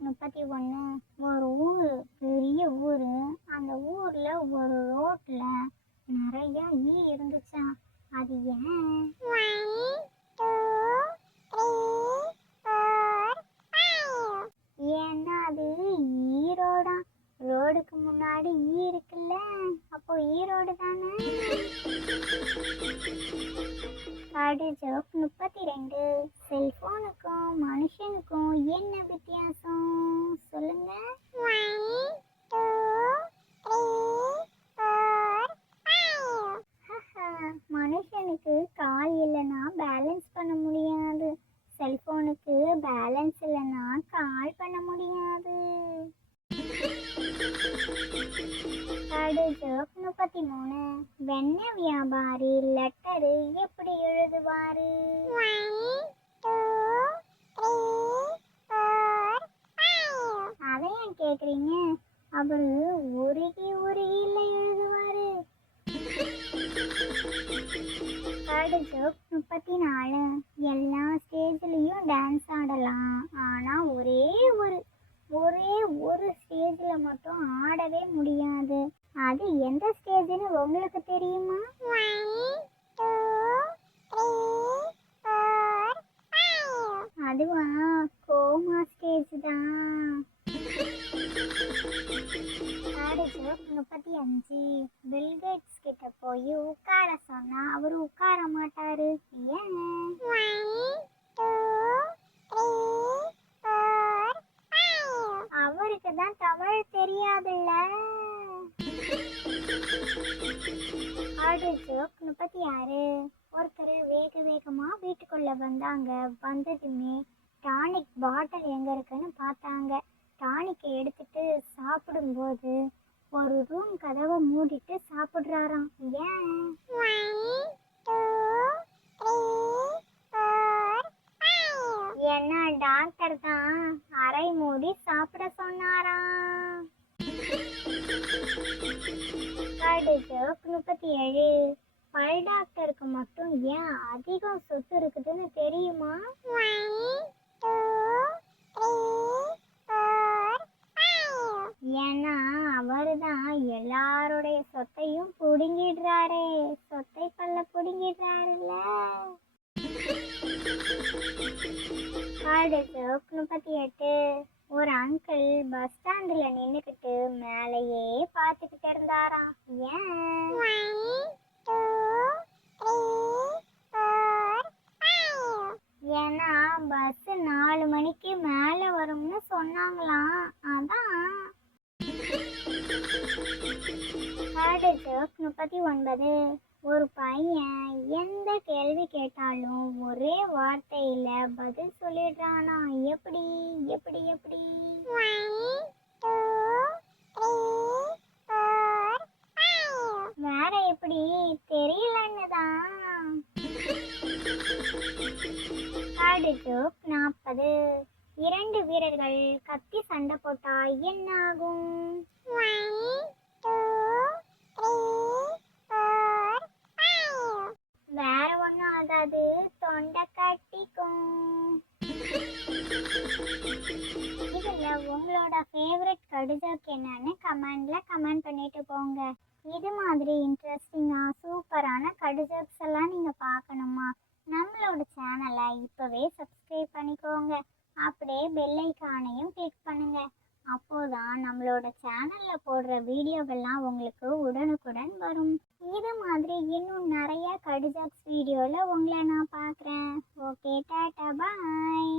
31. ஒரு ஊர், பெரிய ஊர். அந்த ஊர்ல ஒரு ரோட்ல நிறைய இருந்துச்சாம். அது ஏன்? 1, 2, 3, 4, 5. ஏன்னா அது ஈரோடா. ரோடுக்கு முன்னாடி இருக்குல்ல, அப்போ ஈரோடு தானே. ஜோக் 32. செல்போனுக்கும் மனுஷனுக்கும் என்ன வித்தியாசம் சொல்லுங்க. 1, 2, 3, 4, 5. மனுஷனுக்கு கால் இல்லைன்னா பேலன்ஸ் பண்ண முடியாது. செல்போனுக்கு பேலன்ஸ் இல்லைன்னா கால் பண்ண முடியாது. ஜோக் 33. வெண்ண வியாபாரி லெட்டரு எப்படி எழுதுவாரு? 1, 2, 3, 4, 5. அதை ஏன் கேக்குறீங்க? அவரு உருகி உருகில எழுதுவாரு. ஜோக் 34. எல்லா ஸ்டேஜ்லயும் டான்ஸ் ஆடலாம், ஆனா ஒரே ஒரு ஸ்டேஜ்ல மட்டும் ஆடவே முடியாது. அது எந்த ஸ்டேஜ்னு உங்களுக்கு தெரியுமா? 1, 2, 3, 4, 5. அதுவா கோமா ஸ்டேஜ் தான். ஜோக் 35. பில்கேட்ஸ் கிட்ட போய் உட்கார சொன்னா அவரு உட்கார மாட்டாரு. ஏன்? 1, 2, 3, 4, 5. அவருக்கு தான் தமிழ் தெரியாதுல்ல. ஜோக் 36. ஒருத்தர் வேகமா வீட்டுக்குள்ள வந்தாங்க. வந்ததுமே டானிக் பாட்டில் எங்க இருக்குன்னு பார்த்தாங்க. டானிக்கை எடுத்துட்டு சாப்பிடும்போது ஒரு ரூம் கதவை மூடிட்டு சாப்பிடுறாராம். ஏன்? 1, 2, 3, 4, 5. ஏன்னா டாக்டர் தான் அரை மூடி சாப்பிட சொன்னாராம். ஜோக் 37. பல் டாக்டருக்கு மட்டும் ஏன் அதிகம் சொத்து இருக்குதுன்னு தெரியுமா? 1, 2, 3, 4, 5. ஏன்னா அவரு தான் எல்லாருடைய சொத்தையும் புடுங்கிடுறாரே. சொத்தை பல்ல புடுங்கிடுறாருல்ல. ஜோக் 38. ஒரு அங்கிள் பஸ் ஸ்டாண்ட்ல நின்னுக்கிட்டு மேலேயே பார்த்துக்கிட்டு இருந்தாராம். ஏன்? 1, 2, 3, 4, 5. ஏன்னா பஸ் 4 மணிக்கு மேல வரும்னு சொன்னாங்களாம், அதான். ஜோக் 39. ஒரு பையன் எந்த கேள்வி கேட்டாலும் ஒரே வார்த்தையில பதில் சொல்லிடுறானா. எப்படி எப்படி எப்படி? 1, 2, 3, 4, 5. வேற எப்படி தெரியலன்னு தான். ஜோக் 40. 2 வீரர்கள் கத்தி சண்டை போட்டா என்ன ஆகும்? 1, 2, 3, 4, 5. வேற ஒண்ணும் ஆகாது, தொண்டை கட்டிக்கும். இதுல உங்களோட ஃபேவரட் கடிஜோக் என்னன்னு கமெண்ட் பண்ணிட்டு போங்க. இது மாதிரி இன்ட்ரெஸ்டிங்கா சூப்பரான கடிஜோக்ஸ் எல்லாம் நீங்க பார்க்கணுமா? நம்மளோட சேனலை இப்பவே சப்ஸ்கிரைப் பண்ணிக்கோங்க. அப்படியே பெல் ஐகானையும் கிளிக் பண்ணுங்க. அப்போதான் நம்மளோட சேனல்ல போடுற வீடியோவெல்லாம் உங்களுக்கு உடனுக்குடன் வரும். இது மாதிரி இன்னும் நிறைய கடிஜோக்ஸ் வீடியோல உங்களை நான் பார்க்குறேன். ஓகே, டாடா, பாய்.